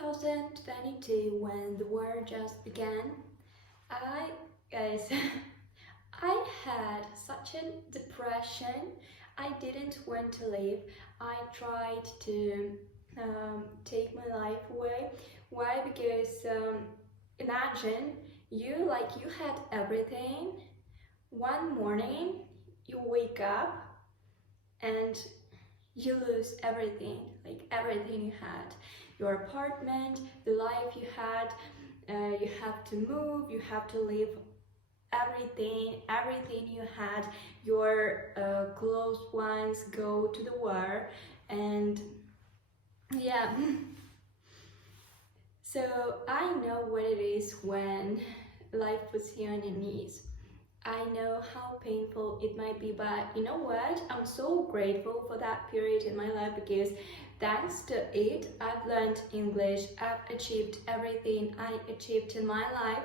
2022, when the war just began, guys, I had such a depression. I didn't want to live. I tried to take my life away. Why? Because imagine you had everything. One morning you wake up and you lose everything, like everything you had. Your apartment, the life you had, you have to move, you have to leave everything you had. Your close ones go to the war, and yeah. So I know what it is when life puts you on your knees. I know how painful it might be, but you know what? I'm so grateful for that period in my life, because thanks to it, I've learned English, I've achieved everything I achieved in my life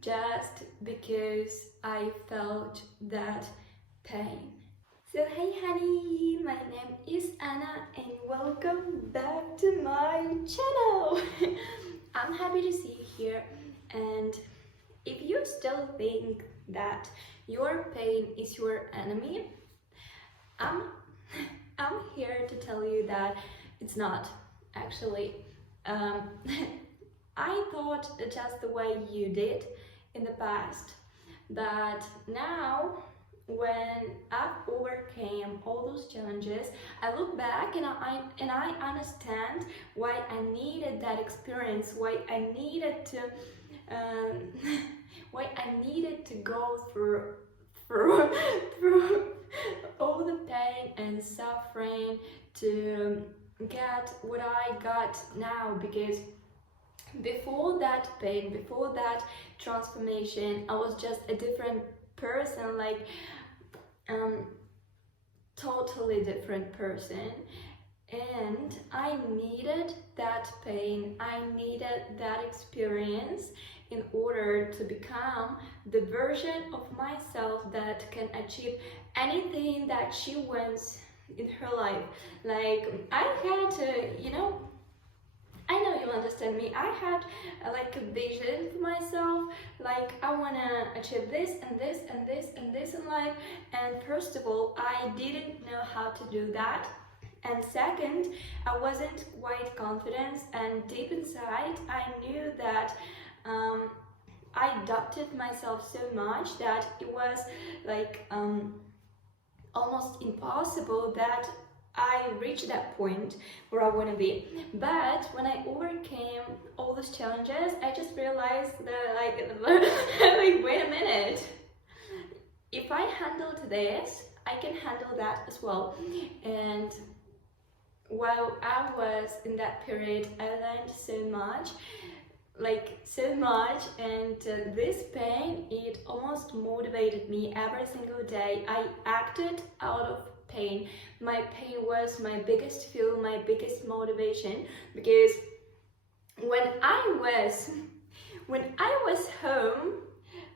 just because I felt that pain. So hey honey, my name is Anna and welcome back to my channel. I'm happy to see you here, and if you still think that your pain is your enemy, I'm here to tell you that it's not, actually. I thought just the way you did in the past, but now when I've overcame all those challenges, I look back and I understand why I needed that experience, why I needed to go through all the pain and suffering to get what I got now. Because before that pain, before that transformation, I was just a different person, like totally different person. And I needed that pain, I needed that experience in order to become the version of myself that can achieve anything that she wants in her life. Like, I had to, I know you understand me. I had like a vision for myself, like I wanna achieve this and this and this and this in life. And first of all, I didn't know how to do that. And second, I wasn't quite confident, and deep inside I knew that I doubted myself so much that it was like almost impossible that I reached that point where I want to be. But when I overcame all those challenges, I just realized that like wait a minute, if I handled this, I can handle that as well. And while I was in that period, I learned so much, and this pain, it almost motivated me every single day. I acted out of pain. My pain was my biggest fuel, my biggest motivation, because when I was home,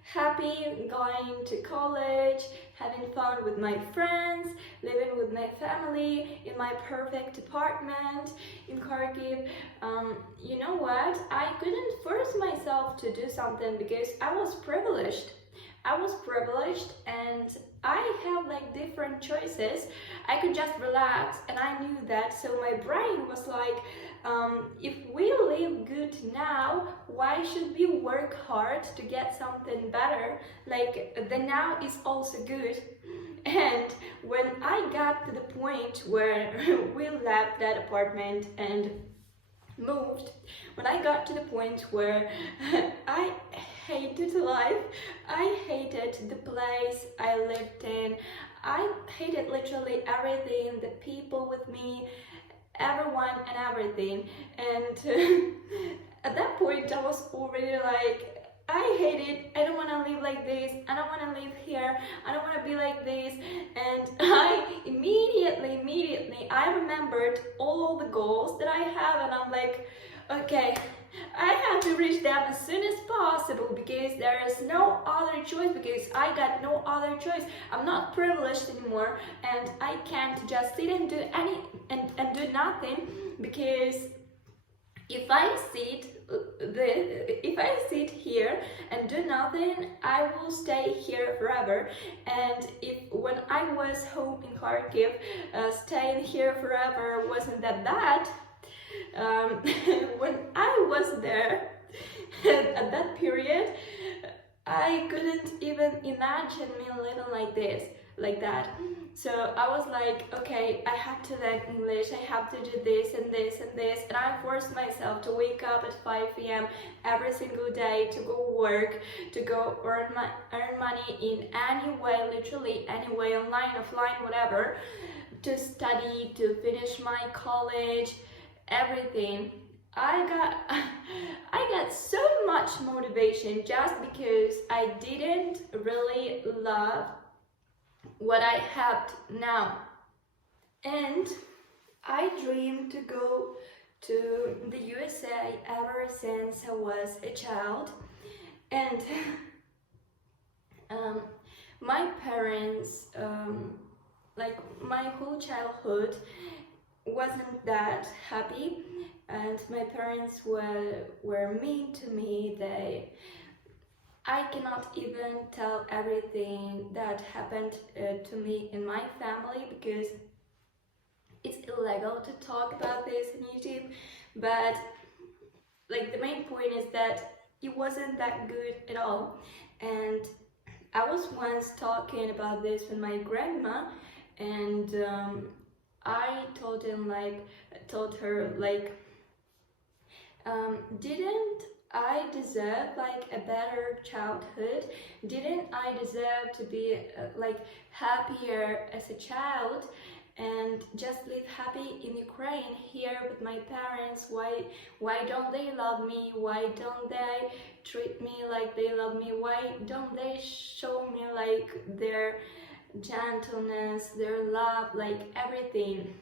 happy, going to college, having fun with my friends, living with my family in my perfect apartment in Kharkiv, you know what? I couldn't force myself to do something because I was privileged. And I have like different choices. I could just relax, and I knew that. So my brain was like, if we live good now, why should we work hard to get something better? Like, the now is also good. And when I got to the point where we left that apartment and moved, when I got to the point where I hated life, I hated the place I lived in, I hated literally everything, the people with me, everyone and everything. And at that point I was already like, I hate it, I don't want to live like this, I don't want to live here, I don't want to be like this. And I immediately I remembered all the goals that I have, and I'm like, okay, I have to reach them as soon as possible, because there is no other choice, because I got no other choice. I'm not privileged anymore, and I can't just sit and do do nothing, because if if I sit here and do nothing, I will stay here forever. And if when I was home in Kharkiv, staying here forever wasn't that bad. When I was there at that period, I couldn't even imagine me living like that. So I was like, okay, I have to learn English, I have to do this and this and this, and I forced myself to wake up at 5 p.m. every single day to go work, to go earn money in any way, literally any way, online, offline, whatever, to study, to finish my college, everything. I got so much motivation just because I didn't really love what I have now. And I dreamed to go to the USA ever since I was a child. And my parents, like my whole childhood, wasn't that happy, and my parents were mean to me. I cannot even tell everything that happened to me in my family because it's illegal to talk about this on YouTube, but like the main point is that it wasn't that good at all. And I was once talking about this with my grandma, and I told her didn't I deserve like a better childhood? Didn't I deserve to be like happier as a child and just live happy in Ukraine here with my parents? Why don't they love me? Why don't they treat me like they love me? Why don't they show me like their gentleness, their love, like everything?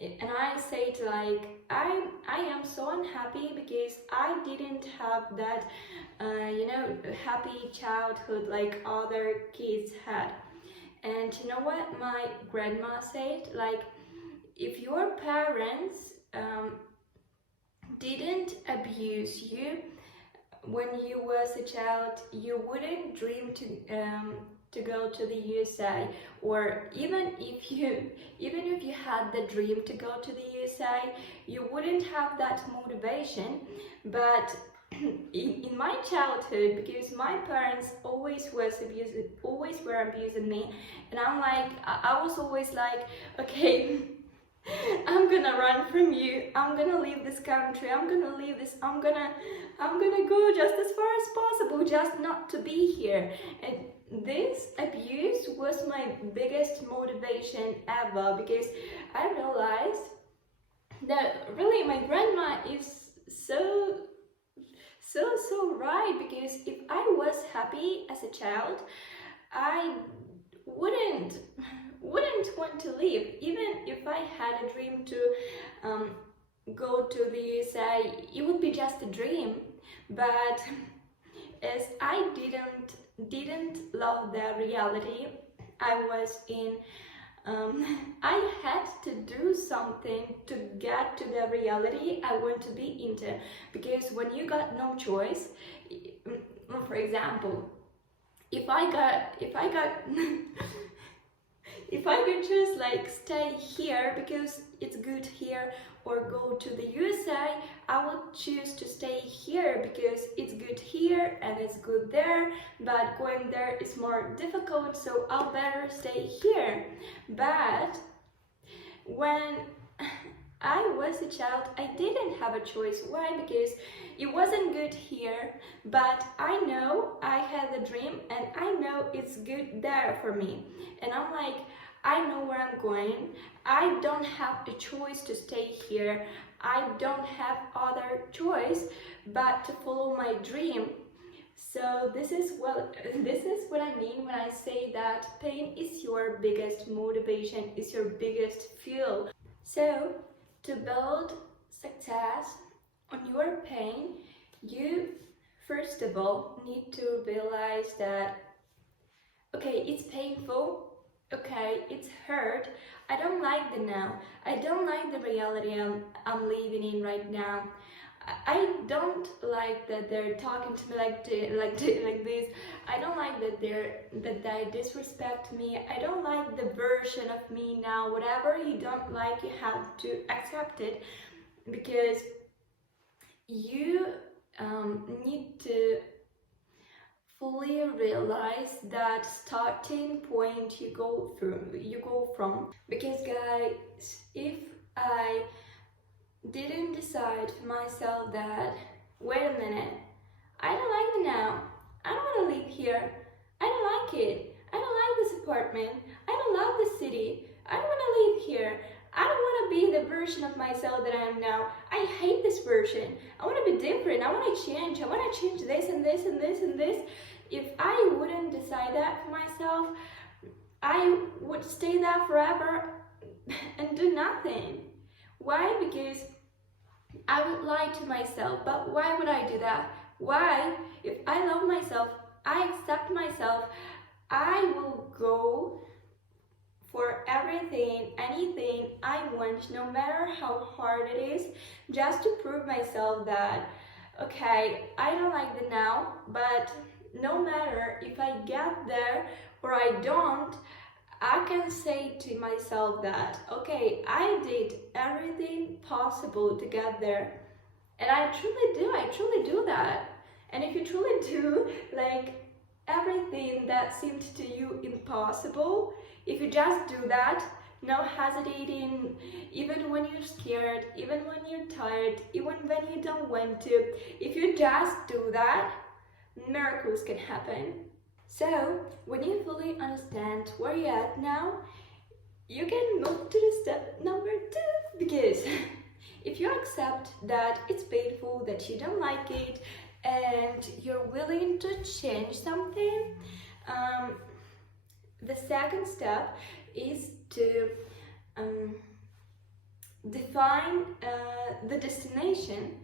And I said like I am so unhappy because I didn't have that happy childhood like other kids had. And you know what my grandma said, like, if your parents didn't abuse you when you was a child, you wouldn't dream to go to the USA. Or even if you had the dream to go to the USA, you wouldn't have that motivation. But in my childhood, because my parents always were abusing me, and I was always like, okay, I'm gonna run from you, I'm gonna leave this country, I'm gonna leave this, I'm gonna go just as far as possible, just not to be here. And this abuse was my biggest motivation ever, because I realized that really my grandma is so right, because if I was happy as a child, I wouldn't want to leave. Even if I had a dream to go to the USA, it would be just a dream. But as I didn't love the reality I was in, I had to do something to get to the reality I want to be into. Because when you got no choice, for example, if I could just like stay here because it's good here, or go to the USA, I would choose to stay here because it's good here and it's good there, but going there is more difficult, so I'll better stay here. But when I was a child, I didn't have a choice. Why? Because it wasn't good here, but I know I had a dream and I know it's good there for me. And I'm like, I know where I'm going. I don't have a choice to stay here. I don't have other choice but to follow my dream. So this is what I mean when I say that pain is your biggest motivation, is your biggest fuel. So to build success on your pain, you first of all need to realize that, okay, it's painful, okay, it's hurt, I don't like the now, I don't like the reality I'm living in right now, I don't like that they're talking to me like this. I don't like that they disrespect me. I don't like the version of me now. Whatever you don't like, you have to accept it, because you need to fully realize that starting point you go from. Because guys, if I didn't decide for myself that, wait a minute, I don't like it now, I don't want to live here, I don't like it, I don't like this apartment, I don't love this city, I don't want to live here, I don't want to be the version of myself that I am now, I hate this version, I want to be different, I want to change, I want to change this and this and this and this. If I wouldn't decide that for myself, I would stay there forever and do nothing. Why? Because I would lie to myself. But why would I do that? Why? If I love myself, I accept myself, I will go for everything, anything I want, no matter how hard it is, just to prove myself that, okay, I don't like it now, but no matter if I get there or I don't, I can say to myself that, okay, I did everything possible to get there. And I truly do that. And if you truly do, like, everything that seemed to you impossible, if you just do that, no hesitating, even when you're scared, even when you're tired, even when you don't want to, if you just do that, miracles can happen. So, when you fully understand where you're at now, you can move to the step number 2, because if you accept that it's painful, that you don't like it, and you're willing to change something, the second step is to define the destination,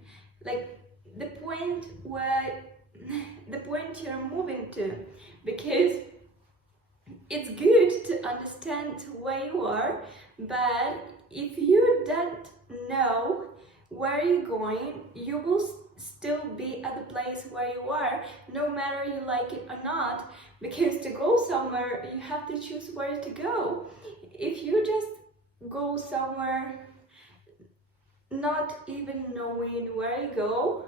like the point you're moving to, because it's good to understand where you are, but if you don't know where you're going, you will still be at the place where you are, no matter you like it or not, because to go somewhere, you have to choose where to go. If you just go somewhere not even knowing where you go,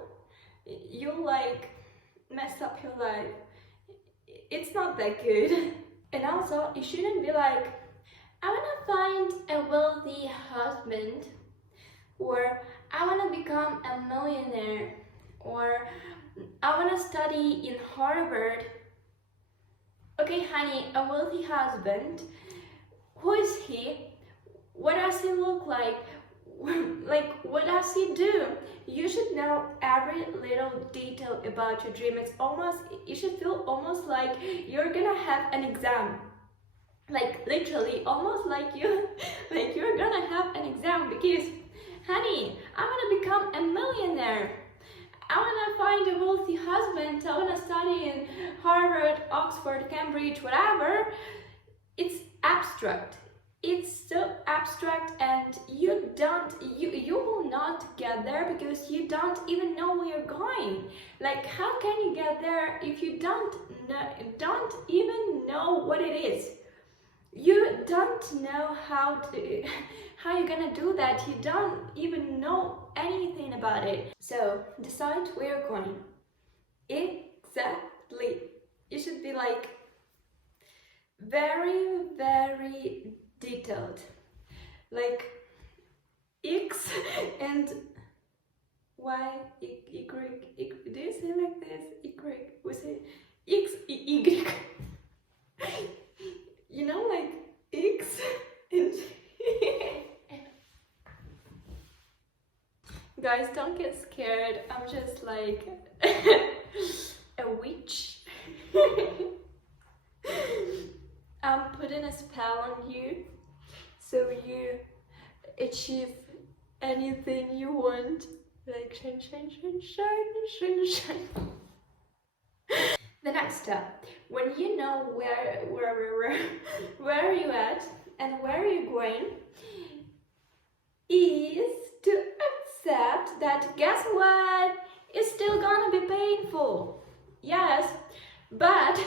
you'll like mess up your life. It's not that good. And also, you shouldn't be like, I want to find a wealthy husband, or I want to become a millionaire, or I want to study in Harvard. Okay, honey, a wealthy husband, who is he? What does he look like? Like, what does he do? You should know every little detail about your dream. It's almost, you should feel almost like you're gonna have an exam. Like, literally, almost like you're gonna have an exam, because, honey, I wanna become a millionaire. I wanna find a wealthy husband. I wanna study in Harvard, Oxford, Cambridge, whatever. It's abstract. It's so abstract, and you will not get there because you don't even know where you're going. Like, how can you get there if you don't even know what it is? You don't know how you're gonna do that. You don't even know anything about it. So decide where you're going. Exactly. You should be like very, very detailed, like X and Y, Y, do you say like this? Y, we say X, Y, you know, like X and guys, don't get scared, I'm just like a witch. I'm putting a spell on you so you achieve anything you want. Like shine, shine, shine, shine, shine, shine. The next step, when you know where are you at and where are you going, is to accept that, guess what? It's still gonna be painful. Yes, but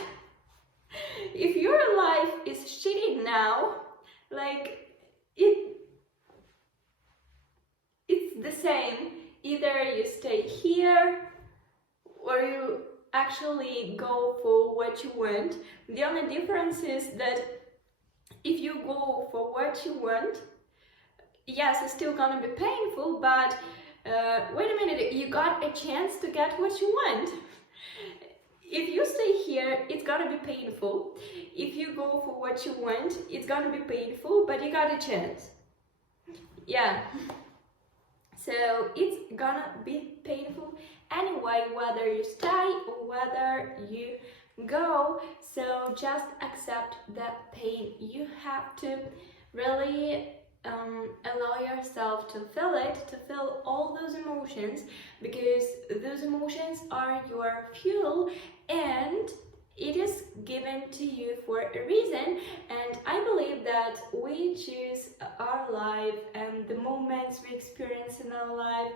if your life is shitty now, like it's the same. Either you stay here or you actually go for what you want. The only difference is that if you go for what you want, yes, it's still gonna be painful, but wait a minute, you got a chance to get what you want. If you stay here, it's gonna be painful. If you go for what you want, it's gonna be painful, but you got a chance. Yeah. So it's gonna be painful anyway, whether you stay or whether you go. So just accept that pain. You have to really allow yourself to feel it, to feel all those emotions, because those emotions are your fuel and it is given to you for a reason. And I believe that we choose our life and the moments we experience in our life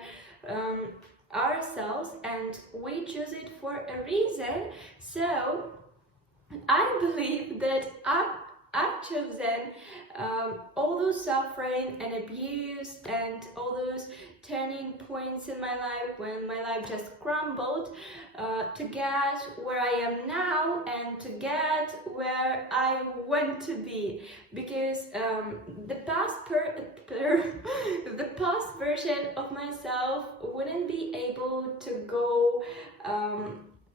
ourselves, and we choose it for a reason. So I believe that I've chosen all those suffering and abuse and all those turning points in my life when my life just crumbled to get where I am now and to get where I want to be, because the past version of myself wouldn't be able to go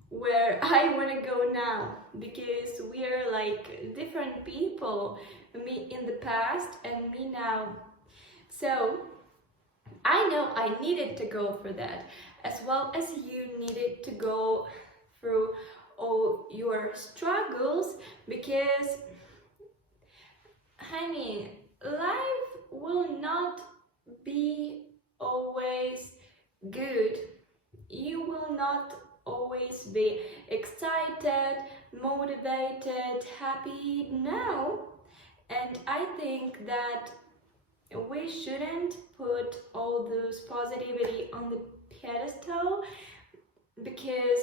where I want to go now, because we are like different people, me in the past and me now. So I know I needed to go for that, as well as you needed to go through all your struggles, because honey, life will not be always good. You will not always be excited, motivated, happy. No. And I think that we shouldn't put all those positivity on the pedestal, because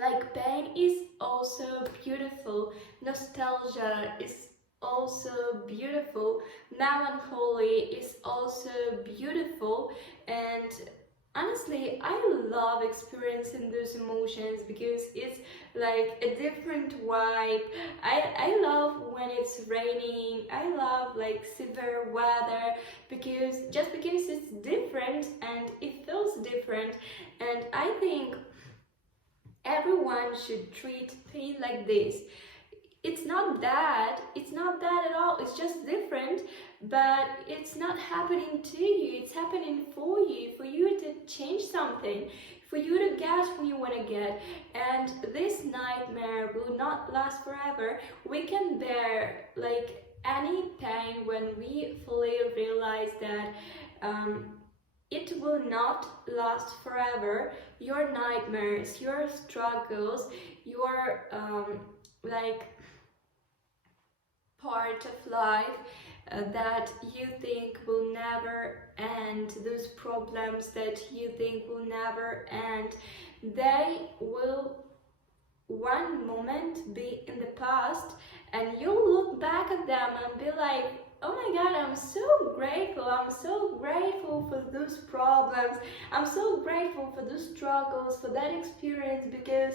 like pain is also beautiful, nostalgia is also beautiful, melancholy is also beautiful, and honestly, I love experiencing those emotions because it's like a different vibe. I love when it's raining. I love like severe weather, because it's different and it feels different. And I think everyone should treat pain like this. It's not that at all, it's just different, but it's not happening to you, it's happening for you to change something, for you to get who you want to get. And this nightmare will not last forever. We can bear like any pain when we fully realize that it will not last forever. Your nightmares, your struggles, your like part of life that you think will never end, those problems that you think will never end, they will one moment be in the past, and you'll look back at them and be like, oh my god, I'm so grateful for those problems, I'm so grateful for those struggles, for that experience, because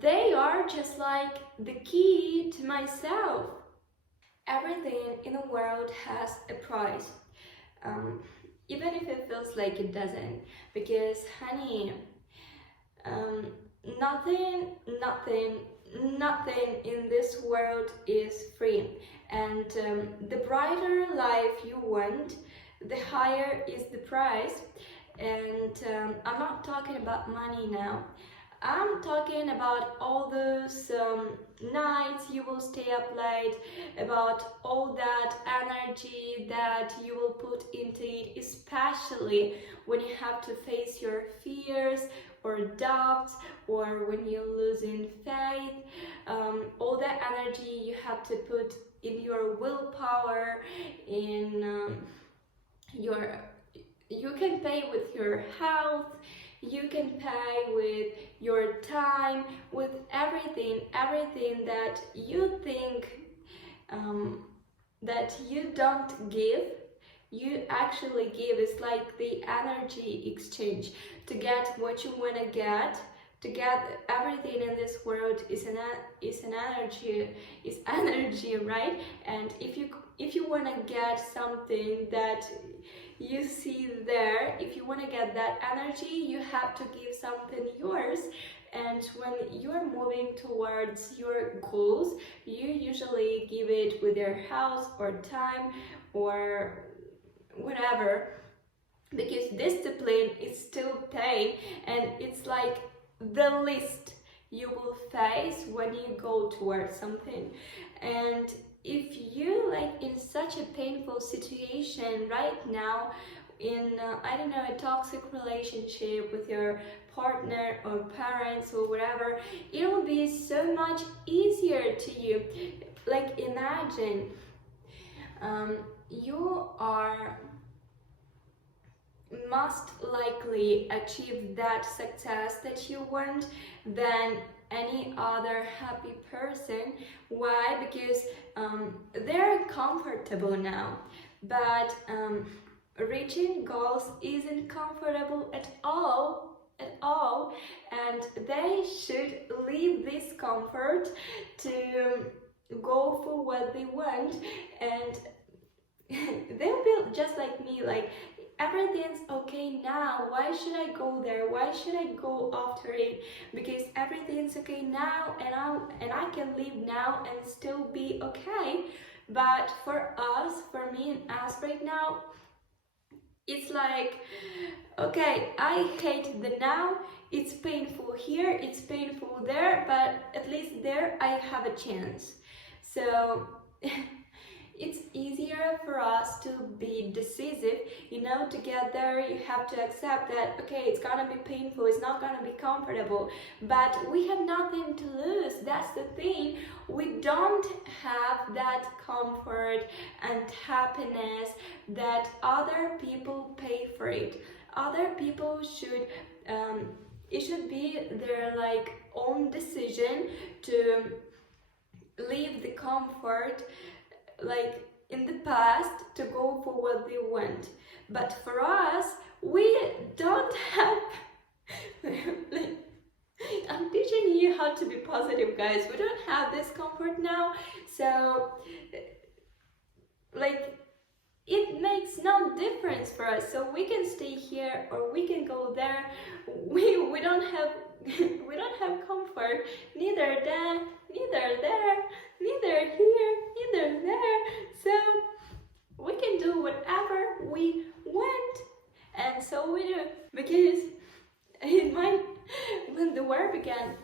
they are just like the key to myself. Everything in the world has a price, even if it feels like it doesn't, because honey, nothing in this world is free. And the brighter life you want, the higher is the price. And I'm not talking about money now. I'm talking about all those nights you will stay up late, about all that energy that you will put into it, especially when you have to face your fears or doubts, or when you're losing faith. All that energy you have to put in your willpower, in your you can pay with your health, you can pay with your time, with everything that you think that you don't give, you actually give. It's like the energy exchange. To get what you want to get everything in this world is an energy, right? And if you want to get something that you see there, if you want to get that energy, you have to give something yours. And when you're moving towards your goals, you usually give it with your health or time or whatever, because discipline is still pain, and it's like the least you will face when you go towards something. And if you like in such a painful situation right now, in I don't know, a toxic relationship with your partner or parents or whatever, it will be so much easier to you. Like imagine you are must likely achieve that success that you want than any other happy person. Why? Because they're comfortable now, but reaching goals isn't comfortable at all, and they should leave this comfort to go for what they want. And they'll be just like me, like everything's okay now, why should I go there, why should I go after it, because everything's okay now, and I can live now and still be okay. But for us, for me and us right now, it's like, okay, I hate the now, it's painful here, it's painful there, but at least there I have a chance. So it's easier for us to be decisive, you know. To get there, you have to accept that, okay, it's gonna be painful, it's not gonna be comfortable, but we have nothing to lose. That's the thing. We don't have that comfort and happiness that other people pay for it. Other people should, it should be their like own decision to leave the comfort like in the past to go for what they want. But for us, we don't have like, I'm teaching you how to be positive, guys. We don't have this comfort now, so like it makes no difference for us. So we can stay here or we can go there. We don't have we don't have comfort, neither there, neither there, neither here, neither there. So we can do whatever we want, and so we do. Because in my when the war began,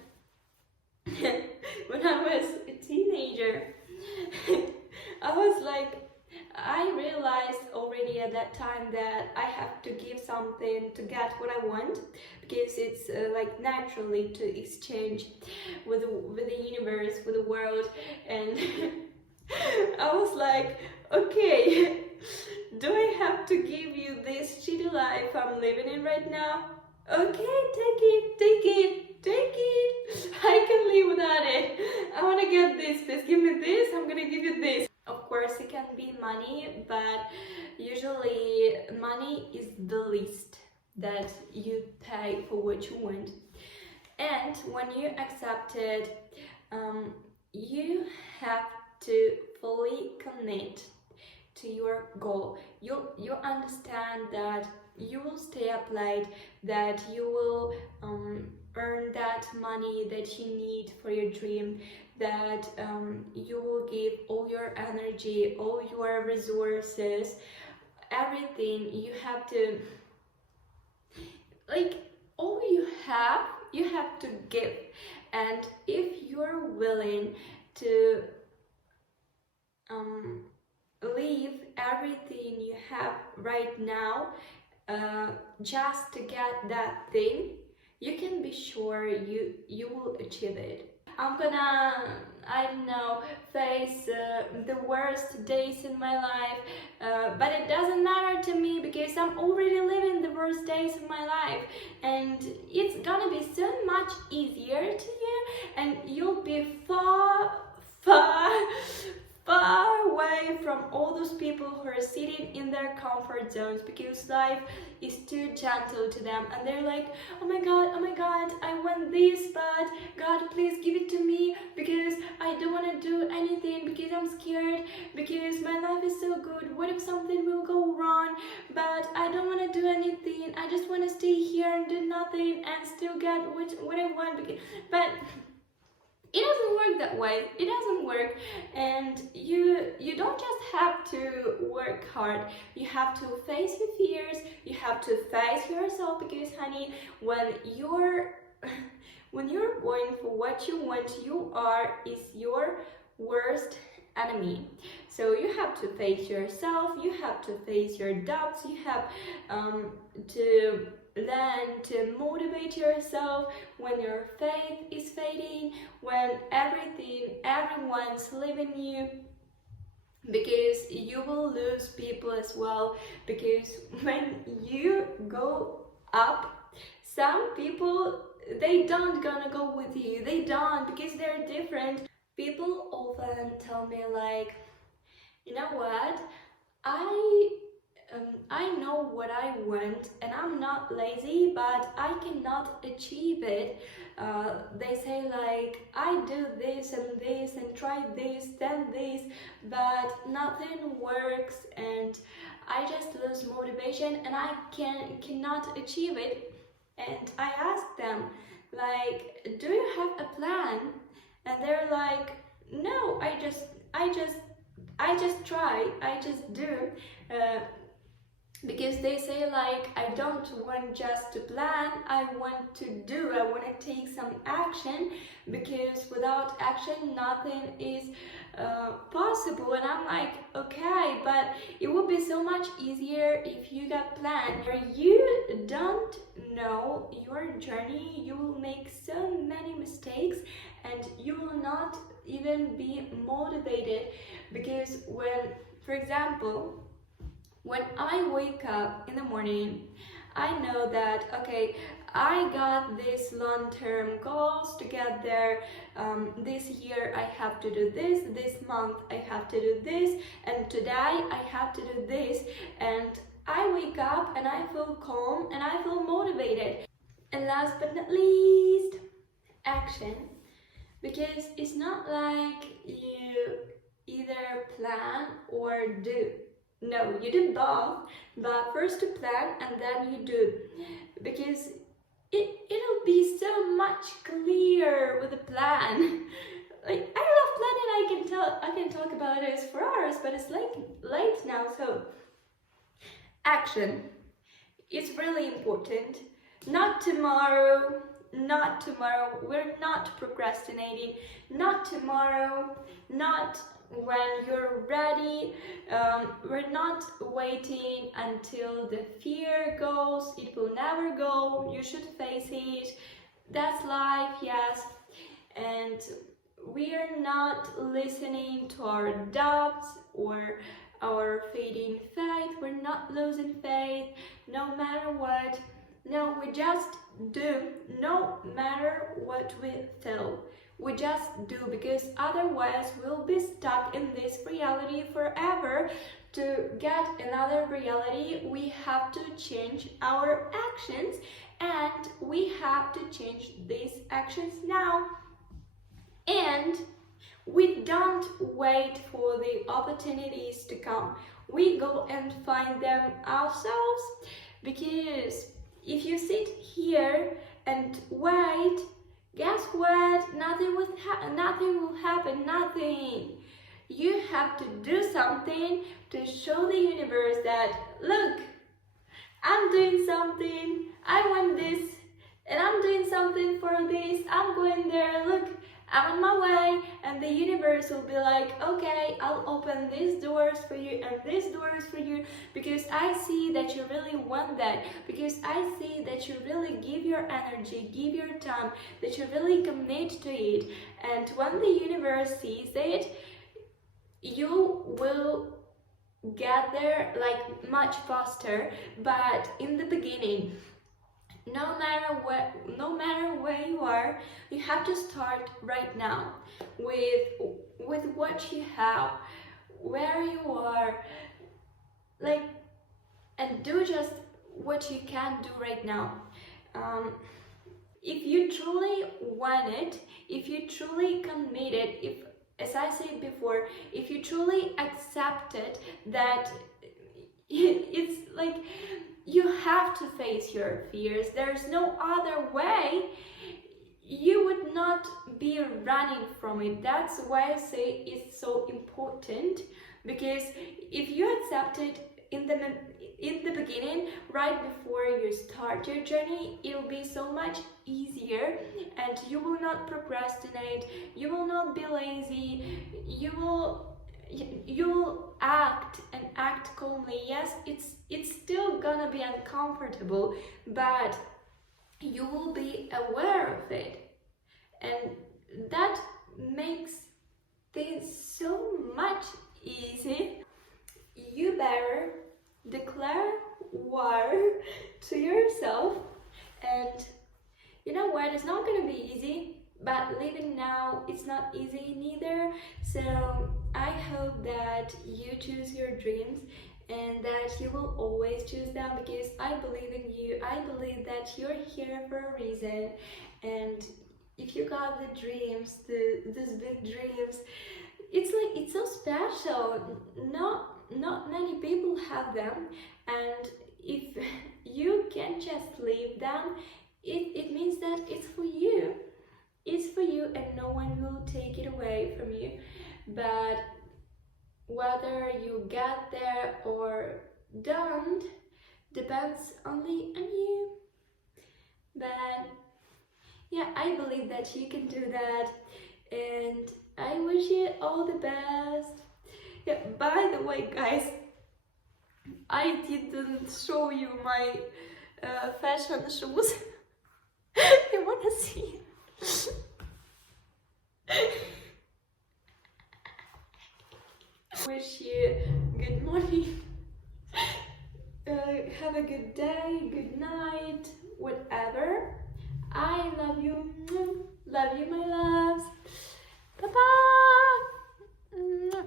when I was a teenager, I was like, I realized already at that time that I have to give something to get what I want, because it's like naturally to exchange with the universe, with the world. And I was like, okay, do I have to give you this shitty life I'm living in right now? Okay, take it. I can live without it. I want to get this, please give me this, I'm gonna give you this. Of course, it can be money, but usually money is the least that you pay for what you want. And when you accept it, you have to fully commit to your goal. You understand that you will stay up late, that you will earn that money that you need for your dream, that you will give all your energy, all your resources, everything. You have to, like, all you have to give. And if you're willing to leave everything you have right now just to get that thing, you can be sure you will achieve it. I'm I don't know, face the worst days in my life, but it doesn't matter to me because I'm already living the worst days of my life, and it's gonna be so much easier to you, and you'll be far away from all those people who are sitting in their comfort zones because life is too gentle to them, and they're like, oh my god, I want this, but God, please give it to me because I don't want to do anything because I'm scared, because my life is so good. What if something will go wrong? But I don't want to do anything. I just want to stay here and do nothing and still get what I want. But it doesn't work that way. It doesn't work, and you don't just have to work hard. You have to face your fears. You have to face yourself because, honey, when you're going for what you want, is your worst enemy. So you have to face yourself. You have to face your doubts. You have to learn to motivate yourself when your faith is fading, when everyone's leaving you, because you will lose people as well. Because when you go up, some people, they don't gonna go with you. They don't, because they're different. People often tell me like, you know what, I know what I want and I'm not lazy, but I cannot achieve it. They say like, I do this and try this, then this, but nothing works and I just lose motivation and I cannot achieve it. And I ask them like, do you have a plan? And they're like, no, I just try, I just do. Because they say like, I don't want just to plan, I want to do, I want to take some action, because without action nothing is possible. And I'm like, okay, but it would be so much easier if you got planned. Or you don't know your journey, you will make so many mistakes and you will not even be motivated. Because when, for example, when I wake up in the morning, I know that, okay, I got these long-term goals to get there. This year I have to do this month I have to do this, and today I have to do this. And I wake up and I feel calm and I feel motivated. And last but not least, action. Because it's not like you either plan or do. No, you do both, but first you plan and then you do, because it'll be so much clearer with a plan. Like, I love planning. I can talk about it for hours, but it's late now. So action, it's really important. Not tomorrow. We're not procrastinating. Not tomorrow. Not when you're ready. We're not waiting until the fear goes. It will never go. You should face it. That's life, yes. And we are not listening to our doubts or our fading faith. We're not losing faith no matter what. No, we just do, no matter what we feel. We just do, because otherwise we'll be stuck in this reality forever. To get another reality, we have to change our actions, and we have to change these actions now. And we don't wait for the opportunities to come. We go and find them ourselves, because if you sit here and wait, guess what? Nothing will happen. Nothing. You have to do something to show the universe that, look, I'm doing something. I want this, and I'm doing something for this. I'm going there. Look, I'm on my way, and the universe will be like, okay, I'll open these doors for you and these doors for you, because I see that you really want that, because I see that you really give your energy, give your time, that you really commit to it. And when the universe sees it, you will get there like much faster. But in the beginning, no matter where you are, you have to start right now with what you have, where you are, like, and do just what you can do right now. If you truly want it, if you truly commit it, if, as I said before, if you truly accept it, that it's like you have to face your fears, there's no other way, you would not be running from it. That's why I say it's so important, because if you accept it in the beginning, right before you start your journey, it'll be so much easier, and you will not procrastinate, you will not be lazy, you'll act and act calmly. Yes, it's still gonna be uncomfortable, but you will be aware of it, and that makes things so much easy. You better declare war to yourself, and you know what, it's not gonna be easy, but living now, it's not easy neither. So I hope that you choose your dreams, and that you will always choose them, because I believe in you. I believe that you're here for a reason, and if you got the dreams, these big dreams, it's like, it's so special. Not many people have them, and if you can just live them, it means that it's for you. It's for you, and no one will take it away from you. But whether you get there or don't depends only on you. But yeah, I believe that you can do that, and I wish you all the best. Yeah, by the way, guys, I didn't show you my fashion shoes. You wanna see? Wish you good morning, have a good day, good night, whatever. I love you. Love you, my loves. Bye bye.